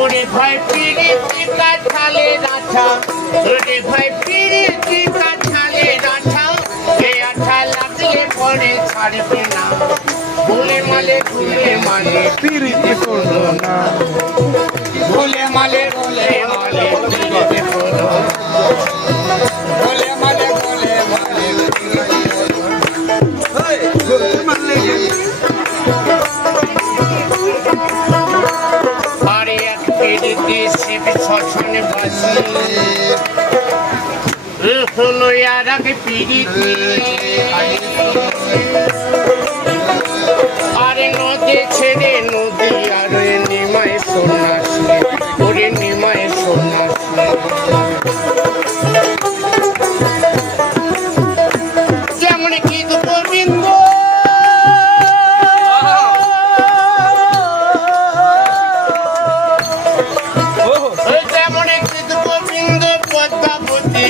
ওরে ভাই পিরিতি কাঠালে রাঠা, ওরে ভাই পিরিতি কাঠালে রাঠা, এ আঠা লাগলে পরে ছাড়বে না। ভুলে মালে পিরিতি করো না, ভুলে মালে পিরিতি করো, ভুলে মালে আরে এক পিরিতি শিব শ্মশানে বাসি, হলো আর এক পিরিতি। আরে নদী ছেড়ে নদী আর নিমায় সন্ন্যাসী, ওরে নিমায় সন্ন্যাসী। যেমন কি গোবিন্দ যেমন কি গোবিন্দ পদ্মাবতী,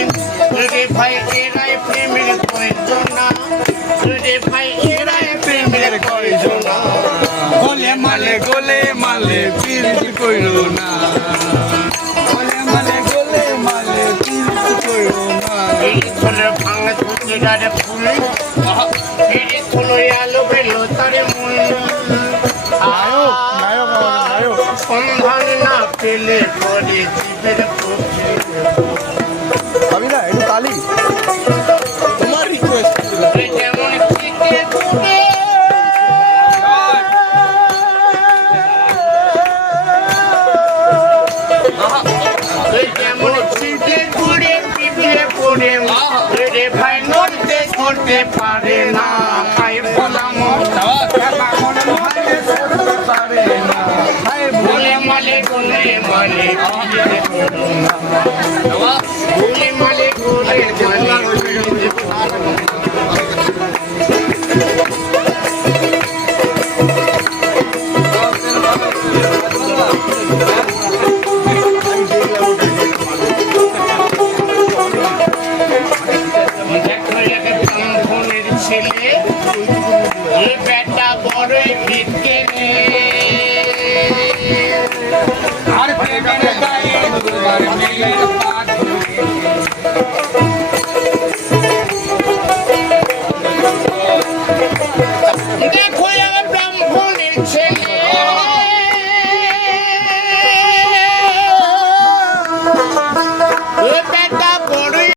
রে ভাই এরাই প্রেমের কয়জন না, রে ভাই এরাই প্রেমের কয়জন না। গোলে মালে পিরিতি কইরো না, গোলে মালে পিরিতি কইরো না। এই ফুলের ভাঙা তুলসীর ফুল, এই ফুল আলো বেলো তারে মূল। সন্ধান না পেলে পরে জীবের পক্ষে কবিতা একটু তালি তোমার রিকোয়েস্ট যেমন শীতে ঘুরে যেমন শীতে ঘুরে পিঁপড়ে পড়ে রে ভাই নড়তে করতে পারে না, খাই বলা পারে না। ভুলে মালে ভুলে মালে ছেলে বেটা বড়ই ভিতকে আর প্রেমের গায়ে